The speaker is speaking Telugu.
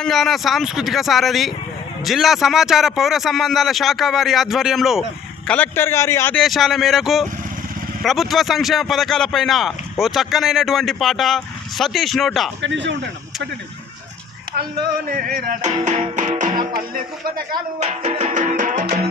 తెలంగాణ సాంస్కృతిక సారథి జిల్లా సమాచార పౌర సంబంధాల శాఖ వారి ఆధ్వర్యంలో కలెక్టర్ గారి ఆదేశాల మేరకు ప్రభుత్వ సంక్షేమ పథకాలపైన ఓ చక్కనైనటువంటి పాట సతీష్ నోట. అల్లోనే రడ నా పల్లెకు పథకాలు వచ్చిన